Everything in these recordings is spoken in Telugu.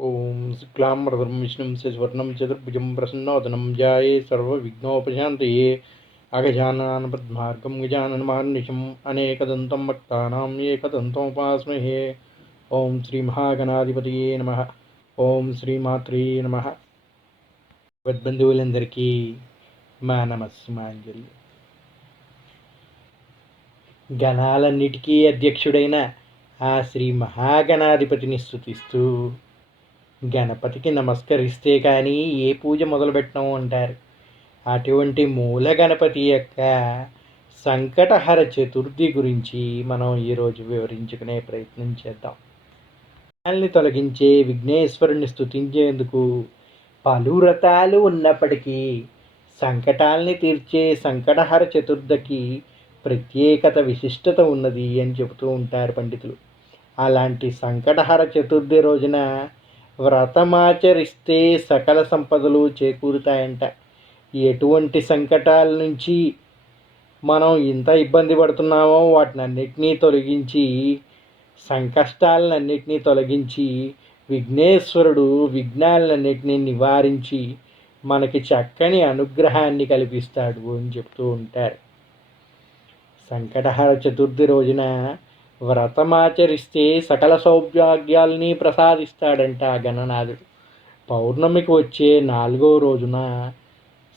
ఓం శుక్లాంబరధరం విష్ణుం శశివర్ణం చతుర్భుజం ప్రసన్నవదనం ధ్యాయే సర్వవిఘ్నోపశాంతయే అగజాననపద్మార్గం గజాననమార్నిశం అనేకదంతం భక్తానాం ఏకదంతముపాస్మహే. ఓం శ్రీ మహాగణాధిపతియే నమః. ఓం శ్రీమాత్రే నమః. భగవద్బంధువులందరికీ మా నమస్సుమాంజలి. గణాలన్నిటికీ అధ్యక్షుడైన ఆ శ్రీ మహాగణాధిపతిని స్తుతిస్తూ గణపతికి నమస్కరిస్తే కానీ ఏ పూజ మొదలుపెట్టడం అంటారు. అటువంటి మూల గణపతి యొక్క సంకటహర చతుర్థి గురించి మనం ఈరోజు వివరించుకునే ప్రయత్నం చేద్దాం. విఘ్నాల్ని తొలగించే విఘ్నేశ్వరుని స్తుతించేందుకు పలు వ్రతాలు ఉన్నప్పటికీ సంకటాల్ని తీర్చే సంకటహర చతుర్థికి ప్రత్యేకత విశిష్టత ఉన్నది అని చెబుతూ ఉంటారు పండితులు. అలాంటి సంకటహర చతుర్థి రోజున వ్రతమాచరిస్తే సకల సంపదలు చేకూరుతాయంట. ఎటువంటి సంకటాల నుంచి మనం ఇంత ఇబ్బంది పడుతున్నామో వాటినన్నిటినీ తొలగించి, సంకష్టాలన్నిటినీ తొలగించి, విఘ్నేశ్వరుడు విఘ్నాలన్నిటినీ నివారించి మనకి చక్కని అనుగ్రహాన్ని కల్పిస్తాడు అని చెప్తూ ఉంటారు. సంకటహర చతుర్థి రోజున వ్రతమాచరిస్తే సకల సౌభాగ్యాల్ని ప్రసాదిస్తాడంట ఆ గణనాథుడు. పౌర్ణమికి వచ్చే 4వ రోజున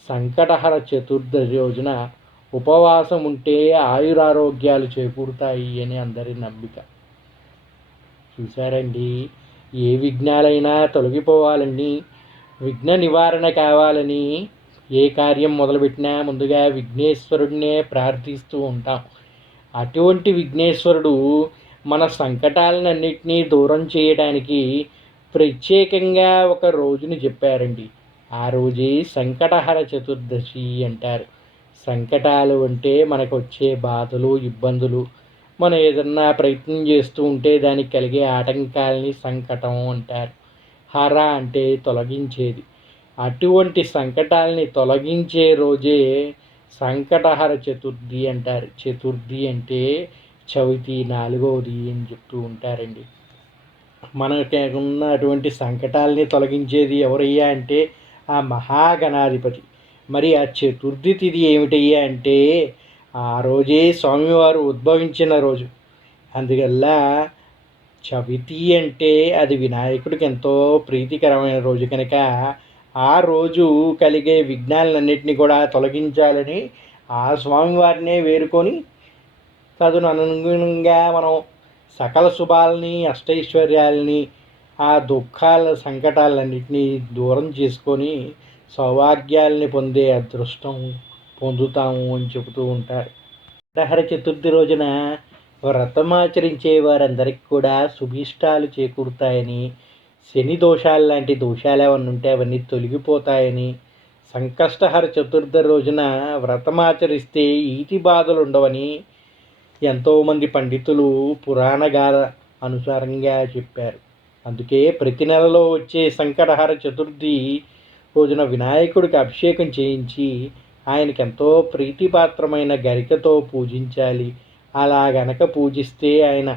సంకటహర చతుర్థి రోజున ఉపవాసం ఉంటే ఆయురారోగ్యాలు చేకూరుతాయి అని అందరి నమ్మిక. చూశారండి, ఏ విఘ్నాలైనా తొలగిపోవాలని, విఘ్న నివారణ కావాలని ఏ కార్యం మొదలుపెట్టినా ముందుగా విఘ్నేశ్వరుడినే ప్రార్థిస్తూ ఉంటాం. అటువంటి విఘ్నేశ్వరుడు మన సంకటాలన్నింటినీ దూరం చేయడానికి ప్రత్యేకంగా ఒక రోజుని చెప్పారండి. ఆ రోజే సంకటహర చతుర్దశి అంటారు. సంకటాలు అంటే మనకు వచ్చే బాధలు, ఇబ్బందులు, మనం ఏదన్నా ప్రయత్నం చేస్తూ ఉంటే దానికి కలిగే ఆటంకాలని సంకటం అంటారు. హర అంటే తొలగించేది. అటువంటి సంకటాలని తొలగించే రోజే సంకటహర చతుర్థి అంటారు. చతుర్థి అంటే చవితి 4వది అని చెప్తూ ఉంటారండి. మనకి ఉన్నటువంటి సంకటాలని తొలగించేది ఎవరయ్యా అంటే ఆ మహాగణాధిపతి. మరి ఆ చతుర్థి తిథి ఏమిటయ్యా అంటే ఆ రోజే స్వామివారు ఉద్భవించిన రోజు. అందువల్ల చవితి అంటే అది వినాయకుడికి ఎంతో ప్రీతికరమైన రోజు కనుక ఆ రోజు కలిగే విఘ్నాలన్నింటినీ కూడా తొలగించాలని ఆ స్వామివారినే వేరుకొని తదనుగుణంగా మనం సకల శుభాలని, అష్టైశ్వర్యాలని, ఆ దుఃఖాల సంకటాలన్నింటినీ దూరం చేసుకొని సౌభాగ్యాలని పొందే అదృష్టం పొందుతాము అని చెబుతూ ఉంటారు. సంకటహర చతుర్థి రోజున వ్రతమాచరించే వారందరికీ కూడా శుభీష్టాలు చేకూరుతాయని, శని దోషాలు లాంటి దోషాలు ఏమన్నా ఉంటే అవన్నీ తొలగిపోతాయని, సంకష్టహర చతుర్థి రోజున వ్రతమాచరిస్తే ఈతి బాధలు ఉండవని ఎంతోమంది పండితులు పురాణ గాథ అనుసారంగా చెప్పారు. అందుకే ప్రతి నెలలో వచ్చే సంకటహర చతుర్థి రోజున వినాయకుడికి అభిషేకం చేయించి ఆయనకి ఎంతో ప్రీతిపాత్రమైన గరికతో పూజించాలి. అలా గనక పూజిస్తే ఆయన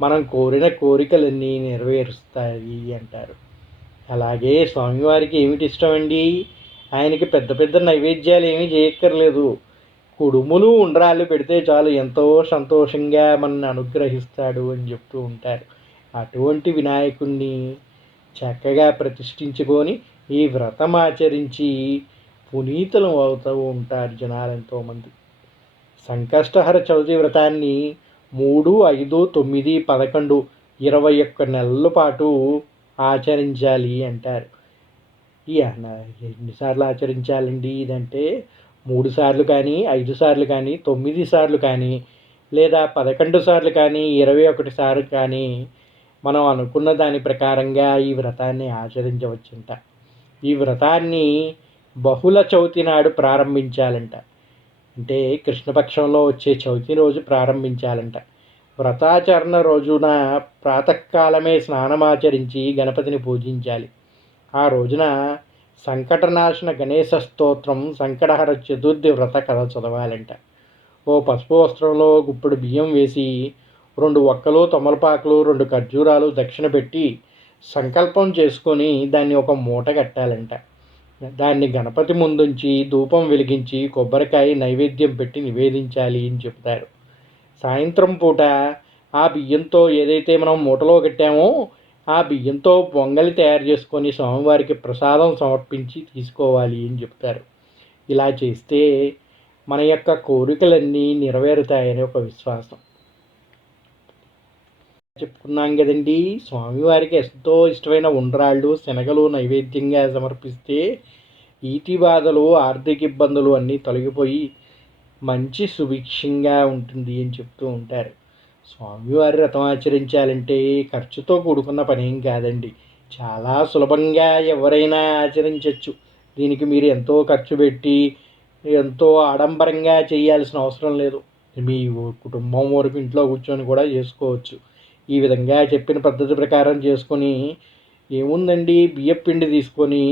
మనం కోరిన కోరికలన్నీ నెరవేరుస్తాయి అంటారు. అలాగే స్వామివారికి ఏమిటి ఇష్టమండి? ఆయనకి పెద్ద పెద్ద నైవేద్యాలు ఏమీ చేయక్కర్లేదు. కుడుములు, ఉండ్రాళ్ళు పెడితే చాలు ఎంతో సంతోషంగా మనల్ని అనుగ్రహిస్తాడు అని చెప్తూ ఉంటారు. అటువంటి వినాయకుణ్ణి చక్కగా ప్రతిష్ఠించుకొని ఈ వ్రతం ఆచరించి పునీతులు అవుతూ ఉంటారు జనాలు ఎంతోమంది. సంకష్టహర చవితి వ్రతాన్ని 3, 5, 9, 11, 21 నెలల పాటు ఆచరించాలి అంటారు. ఎన్నిసార్లు ఆచరించాలండి ఇదంటే 3 సార్లు కానీ, 5 సార్లు కానీ, 9 సార్లు కానీ, లేదా 11 సార్లు కానీ, 21 సార్లు కానీ మనం అనుకున్న దాని ప్రకారంగా ఈ వ్రతాన్ని ఆచరించవచ్చంట. ఈ వ్రతాన్ని బహుళ చవితి నాడు ప్రారంభించాలంట. అంటే కృష్ణపక్షంలో వచ్చే చవితి రోజు ప్రారంభించాలంట. వ్రతాచరణ రోజున ప్రాతకాలమే స్నానమాచరించి గణపతిని పూజించాలి. ఆ రోజున సంకటనాశన గణేశ స్తోత్రం, సంకటహర చతుర్థి వ్రత కథ చదవాలంట. ఓ పసుపు వస్త్రంలో గుప్పుడు బియ్యం వేసి 2 ఒక్కలు, తమలపాకులు, 2 ఖర్జూరాలు దక్షిణ పెట్టి సంకల్పం చేసుకొని దాన్ని ఒక మూట కట్టాలంట. దాన్ని గణపతి ముందుంచి ధూపం వెలిగించి కొబ్బరికాయ నైవేద్యం పెట్టి నివేదించాలి అని చెప్తారు. సాయంత్రం పూట ఆ బియ్యంతో ఏదైతే మనం మూటలో కట్టామో ఆ బియ్యంతో పొంగలి తయారు చేసుకొని స్వామివారికి ప్రసాదం సమర్పించి తీసుకోవాలి అని చెప్తారు. ఇలా చేస్తే మన యొక్క కోరికలన్నీ నెరవేరుతాయని ఒక విశ్వాసం. చెప్పుకున్నాం కదండి, స్వామివారికి ఎంతో ఇష్టమైన ఉండ్రాళ్ళు శనగలు నైవేద్యంగా సమర్పిస్తే ఈతి బాధలు ఆర్థిక ఇబ్బందులు అన్నీ తొలగిపోయి మంచి సుభిక్షంగా ఉంటుంది అని చెప్తూ ఉంటారు. స్వామివారి వ్రతం ఆచరించాలంటే ఖర్చుతో కూడుకున్న పనేం కాదండి. చాలా సులభంగా ఎవరైనా ఆచరించవచ్చు. దీనికి మీరు ఎంతో ఖర్చు పెట్టి ఎంతో ఆడంబరంగా చేయాల్సిన అవసరం లేదు. మీ కుటుంబం వరకు ఇంట్లో కూర్చొని కూడా చేసుకోవచ్చు. ఈ విధంగా చెప్పిన పద్ధతి ప్రకారం చేసుకొని ఏముందండి, బియ్యపిండి తీసుకొని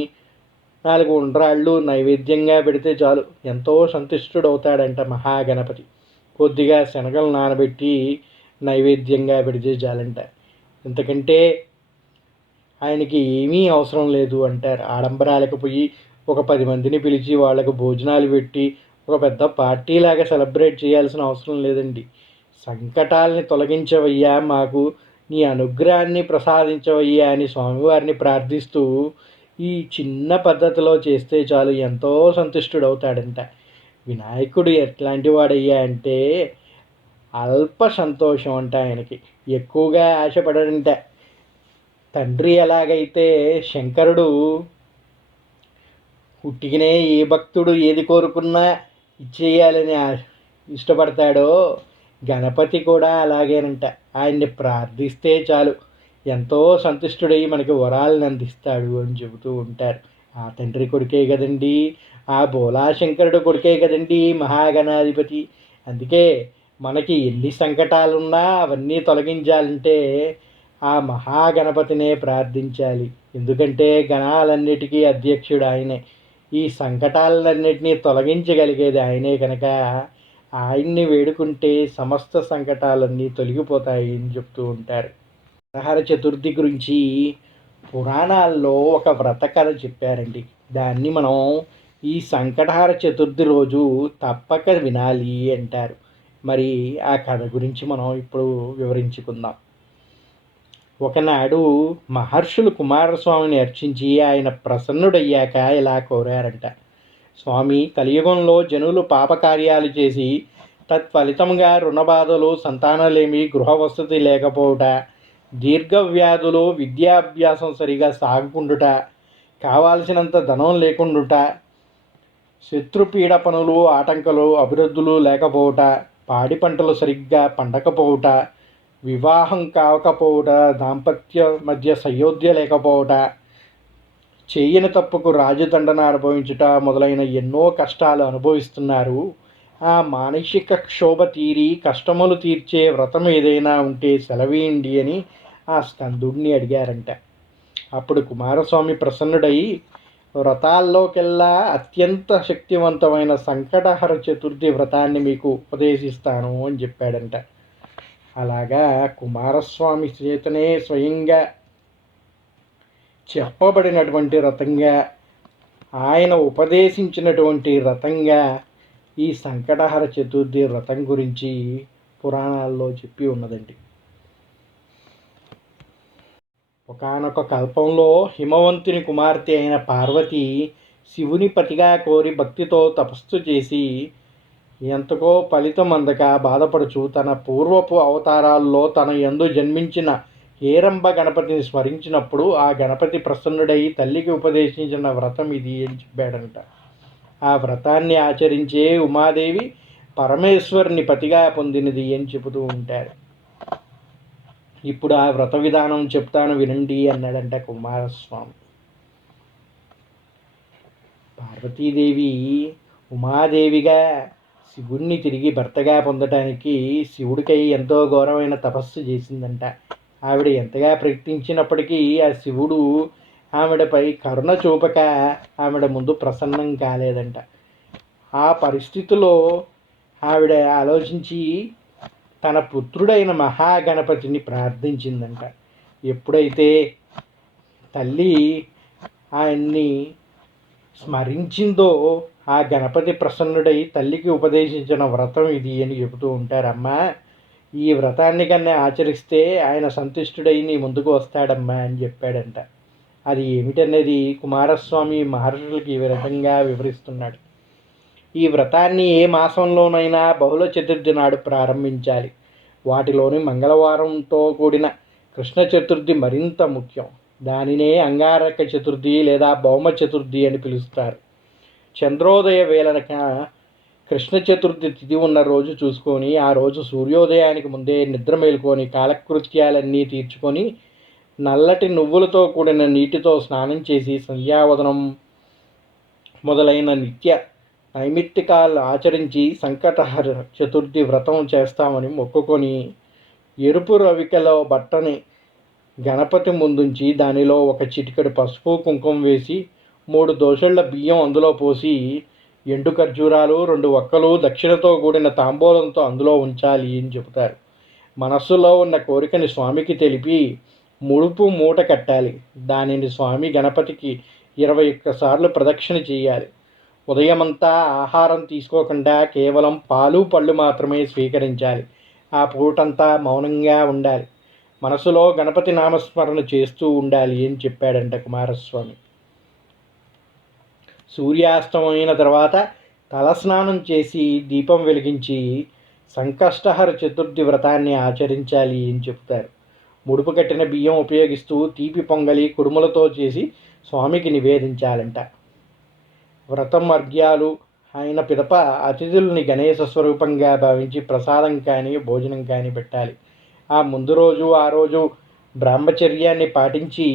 4 ఉండ్రాళ్ళు నైవేద్యంగా పెడితే చాలు, ఎంతో సంతుష్టుడవుతాడంట మహాగణపతి. కొద్దిగా శనగలు నానబెట్టి నైవేద్యంగా పెడితే చాలంట. ఎందుకంటే ఆయనకి ఏమీ అవసరం లేదు అంటారు. ఆడంబరాలకు పోయి ఒక 10 మందిని పిలిచి వాళ్ళకు భోజనాలు పెట్టి ఒక పెద్ద పార్టీలాగా సెలబ్రేట్ చేయాల్సిన అవసరం లేదండి. సంకటాల్ని తొలగించవయ్యా, మాకు నీ అనుగ్రహాన్ని ప్రసాదించవయ్యా అని స్వామివారిని ప్రార్థిస్తూ ఈ చిన్న పద్ధతిలో చేస్తే చాలు, ఎంతో సంతుష్టుడవుతాడంట. వినాయకుడు ఎట్లాంటి వాడయ్యా అంటే అల్ప సంతోషం అంట ఆయనకి, ఎక్కువగా ఆశపడడంట. తండ్రి ఎలాగైతే శంకరుడు పుట్టికనే ఏ భక్తుడు ఏది కోరుకున్నా ఇచ్చేయాలని ఇష్టపడతాడో గణపతి కూడా అలాగేనంట. ఆయన్ని ప్రార్థిస్తే చాలు ఎంతో సంతుష్టుడై మనకి వరాలను అందిస్తాడు అని చెబుతూ ఉంటారు. ఆ తండ్రి కొడుకే కదండి, ఆ బోలాశంకరుడు కొడుకే కదండి మహాగణాధిపతి. అందుకే మనకి ఎన్ని సంకటాలున్నా అవన్నీ తొలగించాలంటే ఆ మహాగణపతినే ప్రార్థించాలి. ఎందుకంటే గణాలన్నిటికీ అధ్యక్షుడు ఆయనే. ఈ సంకటాలన్నిటినీ తొలగించగలిగేది ఆయనే కనుక ఆయన్ని వేడుకుంటే సమస్త సంకటాలన్నీ తొలగిపోతాయి అని చెప్తూ ఉంటారు. సంకటహర చతుర్థి గురించి పురాణాల్లో ఒక వ్రత కథ చెప్పారండి. దాన్ని మనం ఈ సంకటహర చతుర్థి రోజు తప్పక వినాలి అంటారు. మరి ఆ కథ గురించి మనం ఇప్పుడు వివరించుకుందాం. ఒకనాడు మహర్షులు కుమారస్వామిని అర్చించి ఆయన ప్రసన్నుడయ్యాక ఇలా కోరారంట. స్వామి, కలియుగంలో జనులు పాపకార్యాలు చేసి తత్ఫలితంగా రుణబాధలు, సంతానలేమి, గృహవసతి లేకపోవుట, దీర్ఘవ్యాధులు, విద్యాభ్యాసం సరిగా సాగుకుండుట, కావాల్సినంత ధనం లేకుండుట, శత్రుపీడ పనులు, ఆటంకాలు, అభివృద్ధులు లేకపోవుట, పాడి పంటలు సరిగ్గా పండకపోవుట, వివాహం కాకపోవుట, దాంపత్య మధ్య సయోధ్య లేకపోవుట, చేయని తప్పుకు రాజదండన అనుభవించుట మొదలైన ఎన్నో కష్టాలు అనుభవిస్తున్నారు. ఆ మానసిక క్షోభ తీరి కష్టములు తీర్చే వ్రతం ఏదైనా ఉంటే సెలవేయండి అని ఆ స్కందుడిని అడిగారంట. అప్పుడు కుమారస్వామి ప్రసన్నుడై వ్రతాల్లోకెల్లా అత్యంత శక్తివంతమైన సంకటహర చతుర్థి వ్రతాన్ని మీకు ఉపదేశిస్తాను అని చెప్పాడంట. అలాగా కుమారస్వామి చేతనే స్వయంగా చెప్పబడినటువంటి రథంగా, ఆయన ఉపదేశించినటువంటి రథంగా ఈ సంకటహర చతుర్థి వ్రతం గురించి పురాణాల్లో చెప్పి ఉన్నదండి. ఒకానొక కల్పంలో హిమవంతుని కుమార్తె అయిన పార్వతి శివుని పతిగా కోరి భక్తితో తపస్సు చేసి ఎంతకో ఫలితం అందక బాధపడుచు తన పూర్వపు అవతారాల్లో తన యందు జన్మించిన హేరంబ గణపతిని స్మరించినప్పుడు ఆ గణపతి ప్రసన్నుడై తల్లికి ఉపదేశించిన వ్రతం ఇది అని చెప్పాడంట. ఆ వ్రతాన్ని ఆచరించే ఉమాదేవి పరమేశ్వరుని పతిగా పొందినది అని చెబుతూ ఉంటారు. ఇప్పుడు ఆ వ్రత విధానం చెప్తాను వినండి అన్నాడంట కుమారస్వామి. పార్వతీదేవి ఉమాదేవిగా శివుణ్ణి తిరిగి భర్తగా పొందటానికి శివుడికై ఎంతో ఘోరమైన తపస్సు చేసిందంట. ఆవిడ ఎంతగా ప్రయత్నించినప్పటికీ ఆ శివుడు ఆవిడపై కరుణ చూపక ఆవిడ ముందు ప్రసన్నం కాలేదంట. ఆ పరిస్థితిలో ఆవిడ ఆలోచించి తన పుత్రుడైన మహాగణపతిని ప్రార్థించిందంట. ఎప్పుడైతే తల్లి ఆయన్ని స్మరించిందో ఆ గణపతి ప్రసన్నుడై తల్లికి ఉపదేశించిన వ్రతం ఇది అని చెబుతూ ఉంటారమ్మా. ఈ వ్రతాన్ని కన్నా ఆచరిస్తే ఆయన సంతుష్టుడై నీ ముందుకు వస్తాడమ్మా అని చెప్పాడంట. అది ఏమిటనేది కుమారస్వామి మహర్షులకి ఈ విధంగా వివరిస్తున్నాడు. ఈ వ్రతాన్ని ఏ మాసంలోనైనా బహుళ చతుర్థి నాడు ప్రారంభించాలి. వాటిలోని మంగళవారంతో కూడిన కృష్ణ చతుర్థి మరింత ముఖ్యం. దానినే అంగారక చతుర్థి లేదా భౌమ చతుర్థి అని పిలుస్తారు. చంద్రోదయ వేళనక కృష్ణ చతుర్థి తిథి ఉన్న రోజు చూసుకొని ఆ రోజు సూర్యోదయానికి ముందే నిద్ర మేలుకొని కాలకృత్యాలన్నీ తీర్చుకొని నల్లటి నువ్వులతో కూడిన నీటితో స్నానం చేసి సంధ్యావదనం మొదలైన నిత్య నైమిత్తికాలు ఆచరించి సంకటహర చతుర్థి వ్రతం చేస్తామని మొక్కుకొని ఎరుపు రవికలో బట్టని గణపతి ముందుంచి దానిలో ఒక చిటికెడు పసుపు కుంకుమ వేసి 3 దోసెళ్ల బియ్యం అందులో పోసి ఎండు ఖర్జూరాలు 2 వక్కలు దక్షిణతో కూడిన తాంబూలంతో అందులో ఉంచాలి అని చెబుతారు. మనస్సులో ఉన్న కోరికని స్వామికి తెలిపి ముడుపు మూట కట్టాలి. దానిని స్వామి గణపతికి 21 సార్లు ప్రదక్షిణ చేయాలి. ఉదయమంతా ఆహారం తీసుకోకుండా కేవలం పాలు పళ్ళు మాత్రమే స్వీకరించాలి. ఆ పూటంతా మౌనంగా ఉండాలి. మనసులో గణపతి నామస్మరణ చేస్తూ ఉండాలి అని చెప్పాడంట కుమారస్వామి. సూర్యాస్తమైన తర్వాత తలస్నానం చేసి దీపం వెలిగించి సంకష్టహర చతుర్థి వ్రతాన్ని ఆచరించాలి అని చెప్తారు. ముడుపు కట్టిన బియ్యం ఉపయోగిస్తూ తీపి పొంగలి కుడుములతో చేసి స్వామికి నివేదించాలంట. వ్రతం అర్ఘ్యాలు అయిన పిదప అతిథుల్ని గణేశ స్వరూపంగా భావించి ప్రసాదం కానీ భోజనం కానీ పెట్టాలి. ఆ ముందు రోజు ఆ రోజు బ్రహ్మచర్యాన్ని పాటించి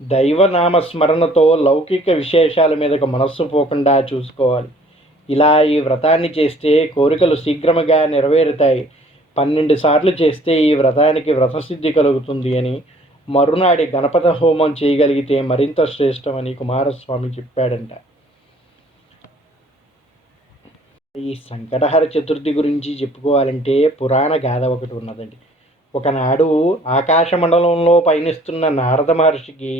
దైవనామస్మరణతో లౌకిక విశేషాల మీదకు మనస్సు పోకుండా చూసుకోవాలి. ఇలా ఈ వ్రతాన్ని చేస్తే కోరికలు శీఘ్రముగా నెరవేరుతాయి. 12 సార్లు చేస్తే ఈ వ్రతానికి వ్రతసిద్ధి కలుగుతుంది అని, మరునాడి గణపతి హోమం చేయగలిగితే మరింత శ్రేష్టమని కుమారస్వామి చెప్పాడంట. ఈ సంకటహర చతుర్థి గురించి చెప్పుకోవాలంటే పురాణ గాథ ఒకటి ఉన్నదండి. ఒకనాడు ఆకాశమండలంలో పయనిస్తున్న నారద మహర్షికి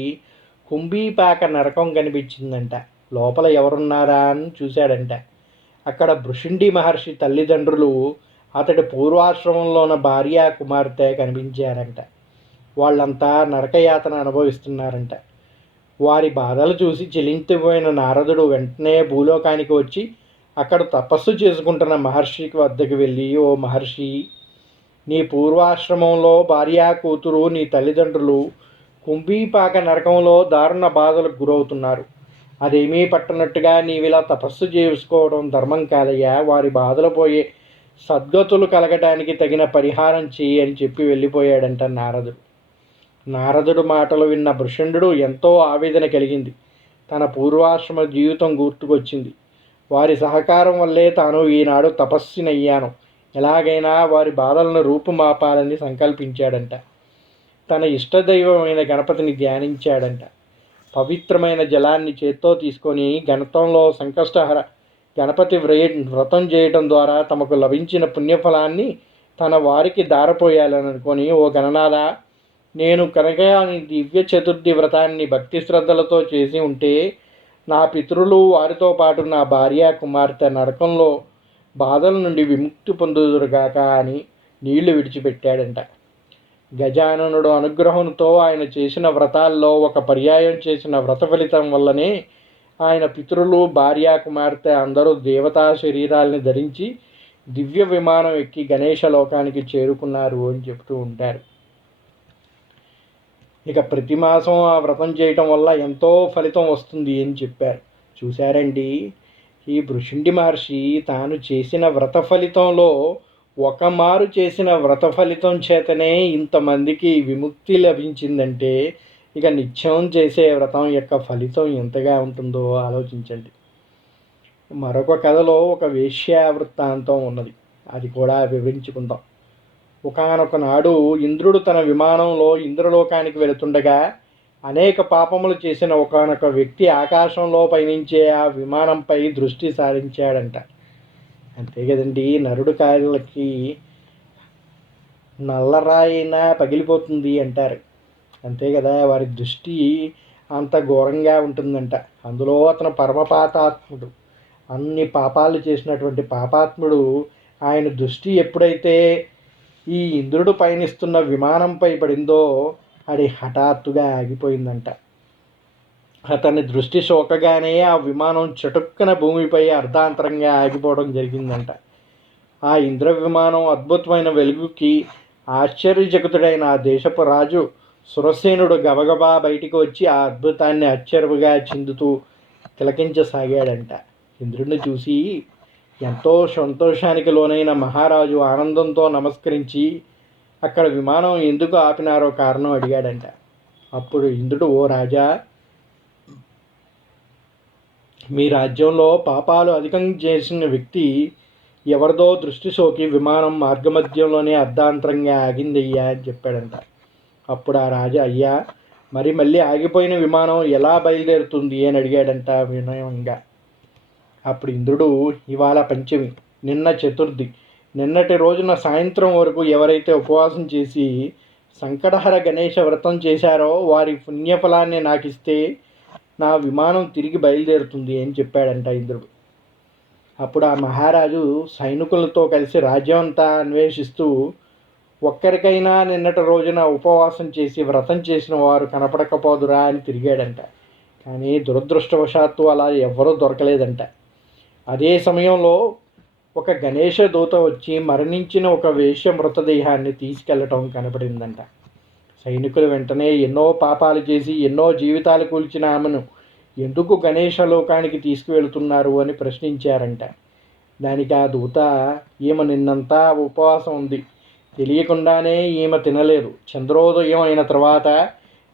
కుంభీపాక నరకం కనిపించిందంట. లోపల ఎవరున్నారా అని చూశాడంట. అక్కడ భృషుండి మహర్షి తల్లిదండ్రులు అతడి పూర్వాశ్రమంలోన భార్య కుమార్తె కనిపించారంట. వాళ్ళంతా నరకయాతన అనుభవిస్తున్నారంట. వారి బాధలు చూసి చెలించిపోయిన నారదుడు వెంటనే భూలోకానికి వచ్చి అక్కడ తపస్సు చేసుకుంటున్న మహర్షి వద్దకు వెళ్ళి, ఓ మహర్షి, నీ పూర్వాశ్రమంలో భార్య కూతురు నీ తల్లిదండ్రులు కుంభీపాక నరకంలో దారుణ బాధలకు గురవుతున్నారు. అదేమీ పట్టనట్టుగా నీవిలా తపస్సు చేసుకోవడం ధర్మం కాదయ్యా. వారి బాధలు పోయే సద్గతులు కలగటానికి తగిన పరిహారం చెయ్యి అని చెప్పి వెళ్ళిపోయాడంట నారదుడు. నారదుడు మాటలు విన్న భృషుండు ఎంతో ఆవేదన కలిగింది. తన పూర్వాశ్రమ జీవితం గుర్తుకొచ్చింది. వారి సహకారం వల్లే తాను ఈనాడు తపస్సునయ్యాను. ఎలాగైనా వారి బాధలను రూపుమాపాలని సంకల్పించాడంట. తన ఇష్టదైవమైన గణపతిని ధ్యానించాడంట. పవిత్రమైన జలాన్ని చేత్తో తీసుకొని గణతంలో సంకష్టహర గణపతి వ్రతం చేయటం ద్వారా తమకు లభించిన పుణ్యఫలాన్ని తన వారికి దారపోయాలని అనుకొని, ఓ గణనాథ, నేను కనుక దివ్య చతుర్థి వ్రతాన్ని భక్తి శ్రద్ధలతో చేసి ఉంటే నా పితరులు వారితో పాటు నా భార్య కుమార్తె నరకంలో బాధల నుండి విముక్తి పొందుదురుగాక అని నీళ్లు విడిచిపెట్టాడంట. గజాననుడు అనుగ్రహంతో ఆయన చేసిన వ్రతాల్లో ఒక పర్యాయం చేసిన వ్రత ఫలితం వల్లనే ఆయన పితరులు భార్య కుమార్తె అందరూ దేవతా శరీరాల్ని ధరించి దివ్య విమానం ఎక్కి గణేశ లోకానికి చేరుకున్నారు అని చెప్తూ ఉంటారు. ఇక ప్రతి మాసం ఆ వ్రతం చేయటం వల్ల ఎంతో ఫలితం వస్తుంది అని చెప్పారు. చూశారండి, ఈ భృషుండి మహర్షి తాను చేసిన వ్రత ఫలితంలో ఒకమారు చేసిన వ్రత ఫలితం చేతనే ఇంతమందికి విముక్తి లభించిందంటే ఇక నిత్యం చేసే వ్రతం యొక్క ఫలితం ఎంతగా ఉంటుందో ఆలోచించండి. మరొక కథలో ఒక వేశ్య వృత్తాంతం ఉన్నది. అది కూడా వివరించుకుందాం. ఒకానొక నాడు ఇంద్రుడు తన విమానంలో ఇంద్రలోకానికి వెళుతుండగా అనేక పాపములు చేసిన ఒకానొక వ్యక్తి ఆకాశంలో పయనించే ఆ విమానంపై దృష్టి సారించాడంట. అంతే కదండి, నరుడు కాళ్ళకి నల్లరాయినా పగిలిపోతుంది అంటారు. అంతే కదా, వారి దృష్టి అంత ఘోరంగా ఉంటుందంట. అందులో అతను పరమపాతాత్ముడు, అన్ని పాపాలు చేసినటువంటి పాపాత్ముడు. ఆయన దృష్టి ఎప్పుడైతే ఈ ఇంద్రుడు పయనిస్తున్న విమానంపై పడిందో అది హఠాత్తుగా ఆగిపోయిందంట. అతని దృష్టి సోకగానే ఆ విమానం చటుక్కున భూమిపై అర్ధాంతరంగా ఆగిపోవడం జరిగిందంట. ఆ ఇంద్ర విమానం అద్భుతమైన వెలుగుకి ఆశ్చర్యచకితుడైన ఆ దేశపు రాజు సురసేనుడు గబగబా బయటికి వచ్చి ఆ అద్భుతాన్ని ఆశ్చర్యగా చిందుతూ తిలకించసాగాడంట. ఇంద్రుడిని చూసి ఎంతో సంతోషానికి లోనైన మహారాజు ఆనందంతో నమస్కరించి అక్కడ విమానం ఎందుకు ఆపినారో కారణం అడిగాడంట. అప్పుడు ఇంద్రుడు, ఓ రాజా, మీ రాజ్యంలో పాపాలు అధికం చేసిన వ్యక్తి ఎవరిదో దృష్టి సోకి విమానం మార్గమధ్యంలోనే అర్ధాంతరంగా ఆగిందయ్యా అని చెప్పాడంట. అప్పుడు ఆ రాజా, అయ్యా, మరి మళ్ళీ ఆగిపోయిన విమానం ఎలా బయలుదేరుతుంది అని అడిగాడంట వినయంగా. అప్పుడు ఇంద్రుడు, ఇవాళ పంచమి, నిన్న చతుర్థి, నిన్నటి రోజున సాయంత్రం వరకు ఎవరైతే ఉపవాసం చేసి సంకటహర గణేష వ్రతం చేశారో వారి పుణ్యఫలాన్ని నాకు ఇస్తే నా విమానం తిరిగి బయలుదేరుతుంది అని చెప్పాడంట ఇంద్రుడు. అప్పుడు ఆ మహారాజు సైనికులతో కలిసి రాజ్యం అంతా అన్వేషిస్తూ ఒక్కరికైనా నిన్నటి రోజున ఉపవాసం చేసి వ్రతం చేసిన వారు కనపడకపోదురా అని తిరిగాడంట. కానీ దురదృష్టవశాత్తు అలా ఎవ్వరూ దొరకలేదంట. అదే సమయంలో ఒక గణేష దూత వచ్చి మరణించిన ఒక వేశ్య మృతదేహాన్ని తీసుకెళ్లటం కనపడిందంట. సైనికులు వెంటనే ఎన్నో పాపాలు చేసి ఎన్నో జీవితాలు కూల్చిన ఆమెను ఎందుకు గణేష లోకానికి తీసుకువెళ్తున్నారు అని ప్రశ్నించారంట. దానికి ఆ దూత, ఈమె నిన్నంతా ఉపవాసం ఉంది, తెలియకుండానే ఈమె తినలేదు, చంద్రోదయం అయిన తర్వాత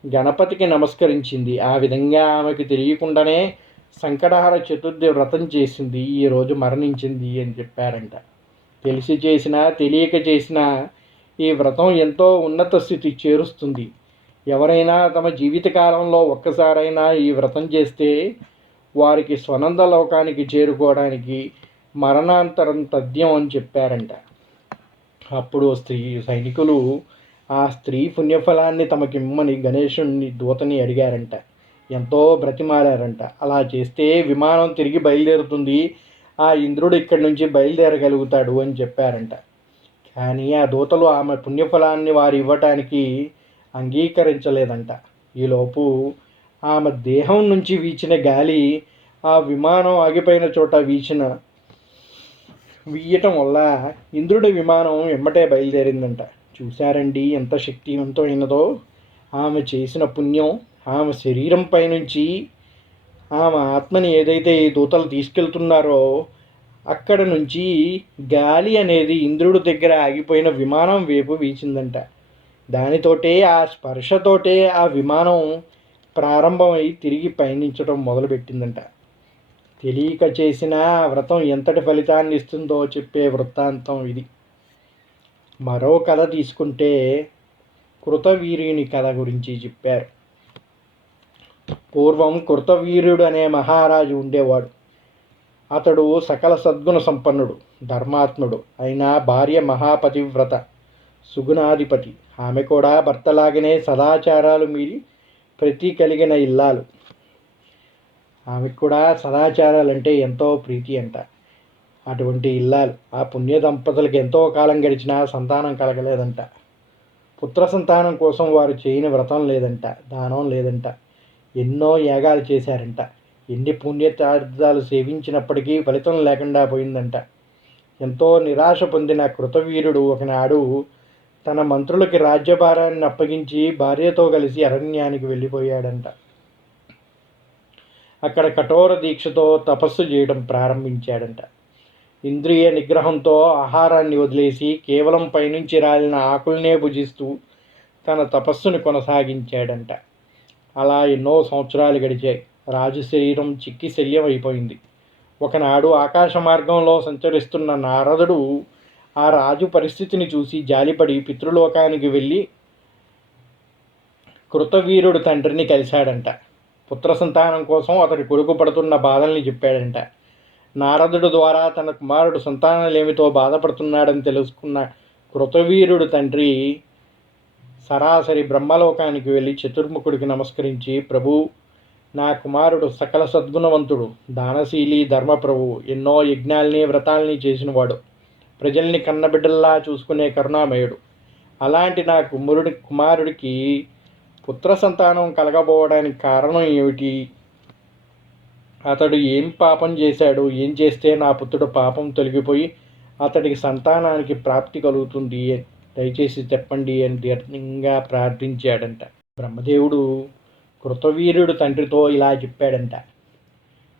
గణపతికి నమస్కరించింది, ఆ విధంగా ఆమెకు తెలియకుండానే సంకటహర చతుర్థి వ్రతం చేసింది, ఈరోజు మరణించింది అని చెప్పారంట. తెలిసి చేసినా తెలియక చేసినా ఈ వ్రతం ఎంతో ఉన్నత స్థితి చేరుస్తుంది. ఎవరైనా తమ జీవితకాలంలో ఒక్కసారైనా ఈ వ్రతం చేస్తే వారికి స్వనంద లోకానికి చేరుకోవడానికి మరణాంతరం తథ్యం అని చెప్పారంట. అప్పుడు సైనికులు ఆ స్త్రీ పుణ్యఫలాన్ని తమకిమ్మని గణేశుని దూతని అడిగారంట. ఎంతో బ్రతిమారారంట. అలా చేస్తే విమానం తిరిగి బయలుదేరుతుంది, ఆ ఇంద్రుడు ఇక్కడి నుంచి బయలుదేరగలుగుతాడు అని చెప్పారంట. కానీ ఆ దూతలు ఆమె పుణ్యఫలాన్ని వారు ఇవ్వటానికి అంగీకరించలేదంట. ఈలోపు ఆమె దేహం నుంచి వీచిన గాలి ఆ విమానం ఆగిపోయిన చోట వీయటం వల్ల ఇంద్రుడి విమానం ఎమ్మటే బయలుదేరిందంట. చూశారండి ఎంత శక్తివంతమైనదో. ఆమె చేసిన పుణ్యం ఆమె శరీరంపై నుంచి ఆమె ఆత్మని ఏదైతే ఈ దూతలు తీసుకెళ్తున్నారో అక్కడ నుంచి గాలి అనేది ఇంద్రుడి దగ్గర ఆగిపోయిన విమానం వైపు వీచిందంట. దానితోటే ఆ స్పర్శతోటే ఆ విమానం ప్రారంభమై తిరిగి పయనించడం మొదలుపెట్టిందంట. తెలియక చేసిన వ్రతం ఎంతటి ఫలితాన్ని ఇస్తుందో చెప్పే వృత్తాంతం ఇది. మరో కథ తీసుకుంటే కృతవీర్యుని కథ గురించి చెప్పారు. పూర్వం కృతవీర్యుడు అనే మహారాజు ఉండేవాడు. అతడు సకల సద్గుణ సంపన్నుడు, ధర్మాత్ముడు, అయినా భార్య మహాపతివ్రత, సుగుణాధిపతి. ఆమె కూడా భర్తలాగనే సదాచారాలు మీరి ప్రీతి కలిగిన ఇల్లాలు. ఆమెకు కూడా సదాచారాలంటే ఎంతో ప్రీతి అంట. అటువంటి ఇల్లాలు. ఆ పుణ్య దంపతులకు ఎంతో కాలం గడిచినా సంతానం కలగలేదంట. పుత్ర సంతానం కోసం వారు చేయని వ్రతం లేదంట, దానం లేదంట. ఎన్నో యాగాలు చేశారంట. ఎన్ని పుణ్యతీర్థాలు సేవించినప్పటికీ ఫలితం లేకుండా పోయిందంట. ఎంతో నిరాశ పొందిన కృతవీరుడు ఒకనాడు తన మంత్రులకి రాజ్యభారాన్ని అప్పగించి భార్యతో కలిసి అరణ్యానికి వెళ్ళిపోయాడంట. అక్కడ కఠోర దీక్షతో తపస్సు చేయడం ప్రారంభించాడంట. ఇంద్రియ నిగ్రహంతో ఆహారాన్ని వదిలేసి కేవలం పైనుంచి రాలిన ఆకుల్నే భుజిస్తూ తన తపస్సును కొనసాగించాడంట. అలా ఎన్నో సంవత్సరాలు గడిచాయి. రాజు శరీరం చిక్కి శల్యం అయిపోయింది. ఒకనాడు ఆకాశ మార్గంలో సంచరిస్తున్న నారదుడు ఆ రాజు పరిస్థితిని చూసి జాలిపడి పితృలోకానికి వెళ్ళి కృతవీరుడు తండ్రిని కలిశాడంట. పుత్ర సంతానం కోసం అతడి కొడుకు పడుతున్న బాధల్ని చెప్పాడంట. నారదుడు ద్వారా తన కుమారుడు సంతానలేమితో బాధపడుతున్నాడని తెలుసుకున్న కృతవీరుడు తండ్రి సరాసరి బ్రహ్మలోకానికి వెళ్ళి చతుర్ముఖుడికి నమస్కరించి, ప్రభు, నా కుమారుడు సకల సద్గుణవంతుడు, దానశీలి, ధర్మప్రభువు, ఎన్నో యజ్ఞాల్ని వ్రతాల్ని చేసినవాడు, ప్రజల్ని కన్నబిడ్డల్లా చూసుకునే కరుణామయుడు. అలాంటి నా కుమారుడికి పుత్ర సంతానం కలగబోవడానికి కారణం ఏమిటి? అతడు ఏం పాపం చేశాడు? ఏం చేస్తే నా పుత్రుడు పాపం తొలగిపోయి అతడికి సంతానానికి ప్రాప్తి కలుగుతుంది? దయచేసి చెప్పండి అని దీర్ఘంగా ప్రార్థించాడంట. బ్రహ్మదేవుడు కృతవీర్యుడు తండ్రితో ఇలా చెప్పాడంట.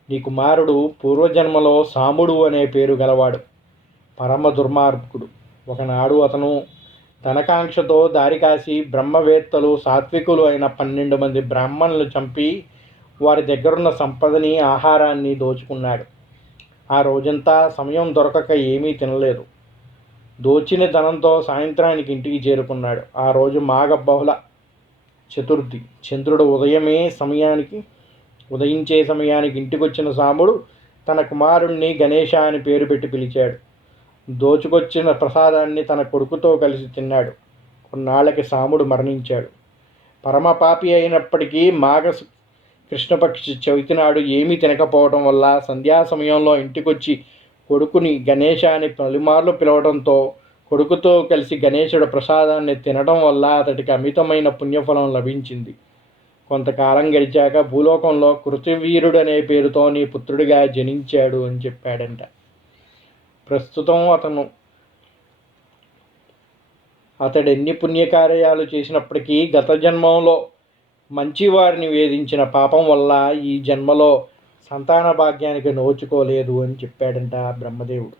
నీ కుమారుడు పూర్వజన్మలో సాముడు అనే పేరు గలవాడు, పరమ దుర్మార్గుడు. ఒకనాడు అతను ధనకాంక్షతో దారికాసి బ్రహ్మవేత్తలు, సాత్వికులు అయిన 12 మంది బ్రాహ్మణులు చంపి వారి దగ్గరున్న సంపదని, ఆహారాన్ని దోచుకున్నాడు. ఆ రోజంతా సమయం దొరకక ఏమీ తినలేదు. దోచిన ధనంతో సాయంత్రానికి ఇంటికి చేరుకున్నాడు. ఆ రోజు మాఘ బహుళ చతుర్థి. చంద్రుడు ఉదయించే సమయానికి ఇంటికొచ్చిన సాముడు తన కుమారుణ్ణి గణేశ అని పేరు పెట్టి పిలిచాడు. దోచుకొచ్చిన ప్రసాదాన్ని తన కొడుకుతో కలిసి తిన్నాడు. కొన్నాళ్ళకి సాముడు మరణించాడు. పరమపాపి అయినప్పటికీ మాఘ కృష్ణపక్షి చవితి నాడు ఏమీ తినకపోవడం వల్ల సంధ్యా సమయంలో ఇంటికొచ్చి కొడుకుని గణేశ అని పలుమార్లు పిలవడంతో కొడుకుతో కలిసి గణేశుడు ప్రసాదాన్ని తినడం వల్ల అతడికి అమితమైన పుణ్యఫలం లభించింది. కొంతకాలం గడిచాక భూలోకంలో కృతవీరుడు అనే పేరుతో నీ పుత్రుడిగా జనించాడు అని చెప్పాడంట. ప్రస్తుతం అతడు ఎన్ని పుణ్యకార్యాలు చేసినప్పటికీ గత జన్మంలో మంచివారిని వేధించిన పాపం వల్ల ఈ జన్మలో సంతాన భాగ్యానికి నోచుకోలేదు అని చెప్పాడంట బ్రహ్మదేవుడు.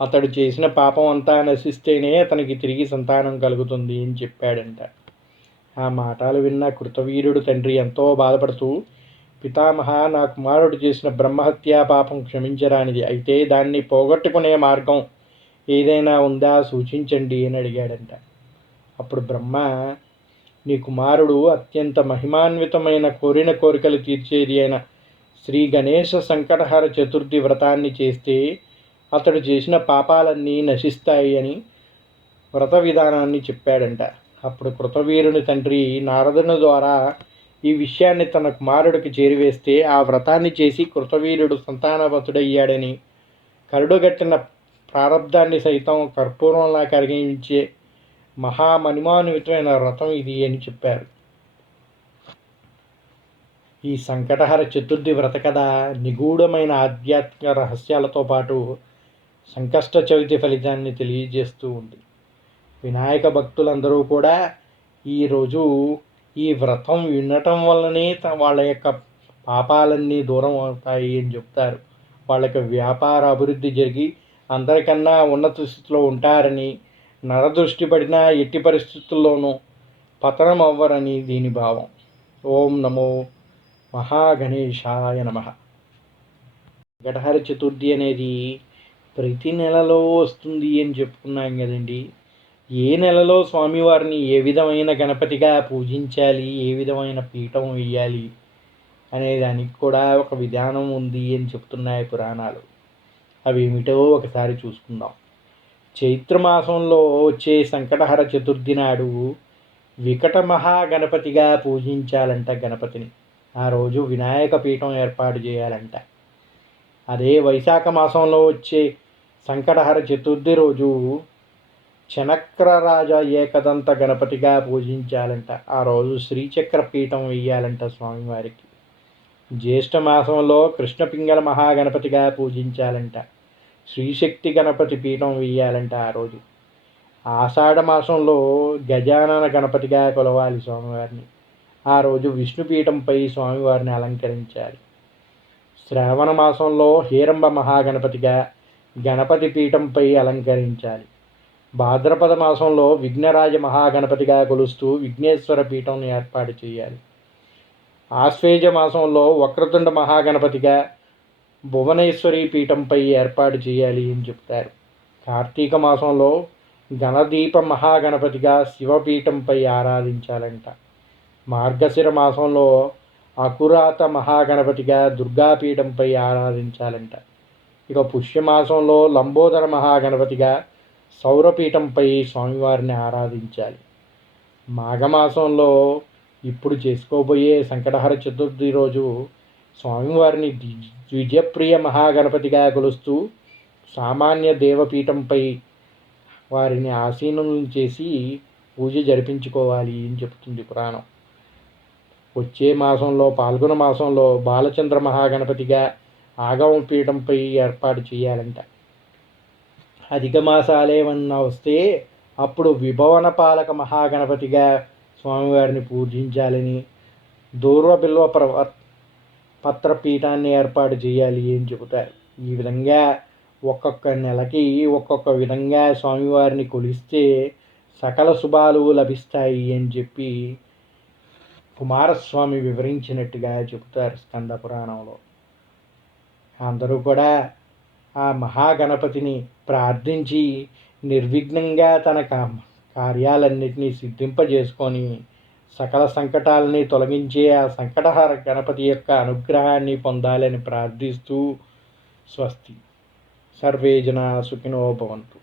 అతడు చేసిన పాపం అంతా నశిస్తేనే అతనికి తిరిగి సంతానం కలుగుతుంది అని చెప్పాడంట. ఆ మాటలు విన్న కృతవీరుడు తండ్రి ఎంతో బాధపడుతూ, పితామహ, నా కుమారుడు చేసిన బ్రహ్మహత్యా పాపం క్షమించరానిది, అయితే దాన్ని పోగొట్టుకునే మార్గం ఏదైనా ఉందా సూచించండి అని అడిగాడంట. అప్పుడు బ్రహ్మ, నీ కుమారుడు అత్యంత మహిమాన్వితమైన కోరిన కోరికలు తీర్చేది అయిన శ్రీ గణేశ సంకటహర చతుర్థి వ్రతాన్ని చేస్తే అతడు చేసిన పాపాలన్నీ నశిస్తాయి అని వ్రత విధానాన్ని చెప్పాడంట. అప్పుడు కృతవీరుని తండ్రి నారదుని ద్వారా ఈ విషయాన్ని తన కుమారుడికి చేరివేస్తే ఆ వ్రతాన్ని చేసి కృతవీరుడు సంతానవతుడయ్యాడని, కరుడుగట్టిన ప్రారబ్ధాన్ని సైతం కర్పూరంలా కరిగించే మహామణిమాన్వితమైన వ్రతం ఇది అని చెప్పారు. ఈ సంకటహర చతుర్థి వ్రత కథ నిగూఢమైన ఆధ్యాత్మిక రహస్యాలతో పాటు సంకష్ట చవితి ఫలితాన్ని తెలియజేస్తూ ఉంది. వినాయక భక్తులందరూ కూడా ఈరోజు ఈ వ్రతం వినటం వల్లనే వాళ్ళ యొక్క పాపాలన్నీ దూరం అవుతాయి అని చెప్తారు. వాళ్ళకి వ్యాపార అభివృద్ధి జరిగి అందరికన్నా ఉన్నత స్థితిలో ఉంటారని, నరదృష్టి పడినా ఎట్టి పరిస్థితుల్లోనూ పతనం అవ్వరని దీని భావం. ఓం నమో మహాగణేశాయ నమః. సంకటహర చతుర్థి అనేది ప్రతి నెలలో వస్తుంది అని చెప్పుకున్నాం కదండి. ఏ నెలలో స్వామివారిని ఏ విధమైన గణపతిగా పూజించాలి, ఏ విధమైన పీఠం వేయాలి అనే దానికి కూడా ఒక విధానం ఉంది అని చెప్తున్నాయి పురాణాలు. అవి ఏమిటో ఒకసారి చూసుకుందాం. చైత్రమాసంలో వచ్చే సంకటహర చతుర్థి నాడు వికట మహాగణపతిగా పూజించాలంట గణపతిని. ఆ రోజు వినాయక పీఠం ఏర్పాటు చేయాలంట. అదే వైశాఖ మాసంలో వచ్చే సంకటహర చతుర్థి రోజు చనక్రరాజ ఏకదంత గణపతిగా పూజించాలంట. ఆ రోజు శ్రీచక్ర పీఠం వేయాలంట స్వామివారికి. జ్యేష్ఠ మాసంలో కృష్ణపింగళ మహాగణపతిగా పూజించాలంట. శ్రీశక్తి గణపతి పీఠం వేయాలంట ఆ రోజు. ఆషాఢ మాసంలో గజానన గణపతిగా కొలవాలి స్వామివారిని. ఆ రోజు విష్ణుపీఠంపై స్వామివారిని అలంకరించాలి. శ్రావణ మాసంలో హేరంబ మహాగణపతిగా గణపతి పీఠంపై అలంకరించాలి. భాద్రపద మాసంలో విఘ్నరాజ మహాగణపతిగా కొలుస్తూ విఘ్నేశ్వర పీఠం ఏర్పాటు చేయాలి. ఆశ్వేజ మాసంలో వక్రతుండ మహాగణపతిగా భువనేశ్వరి పీఠంపై ఏర్పాటు చేయాలి అని చెప్తారు. కార్తీక మాసంలో గణదీప మహాగణపతిగా శివపీఠంపై ఆరాధించాలంట. మార్గశిర మాసంలో అకురాత మహాగణపతిగా దుర్గాపీఠంపై ఆరాధించాలంట. ఇక పుష్యమాసంలో లంబోదర మహాగణపతిగా సౌరపీఠంపై స్వామివారిని ఆరాధించాలి. మాఘమాసంలో ఇప్పుడు చేసుకోబోయే సంకటహర చతుర్థి రోజు స్వామివారిని ద్విజప్రియ మహాగణపతిగా కొలుస్తూ సామాన్య దేవపీఠంపై వారిని ఆసీనులను చేసి పూజ జరిపించుకోవాలి అని చెప్తుంది పురాణం. వచ్చే మాసంలో పాల్గొన మాసంలో బాలచంద్ర మహాగణపతిగా ఆగమ పీఠంపై ఏర్పాటు చేయాలంట. అధిక మాసాలేమన్నా వస్తే అప్పుడు విభవన పాలక మహాగణపతిగా స్వామివారిని పూజించాలని, దూర్వ బిల్వ పత్ర పీఠాన్ని ఏర్పాటు చేయాలి అని చెబుతారు. ఈ విధంగా ఒక్కొక్క నెలకి ఒక్కొక్క విధంగా స్వామివారిని కొలిస్తే సకల శుభాలు లభిస్తాయి అని చెప్పి కుమారస్వామి వివరించినట్టుగా చెబుతారు స్కంద పురాణంలో. అందరూ కూడా ఆ మహాగణపతిని ప్రార్థించి నిర్విఘ్నంగా తన కార్యాలన్నింటినీ సిద్ధింపజేసుకొని సకల సంకటాలని తొలగించే ఆ సంకటహార గణపతి యొక్క అనుగ్రహాన్ని పొందాలని ప్రార్థిస్తూ స్వస్తి. సర్వే జనా సుఖినో భవంతు.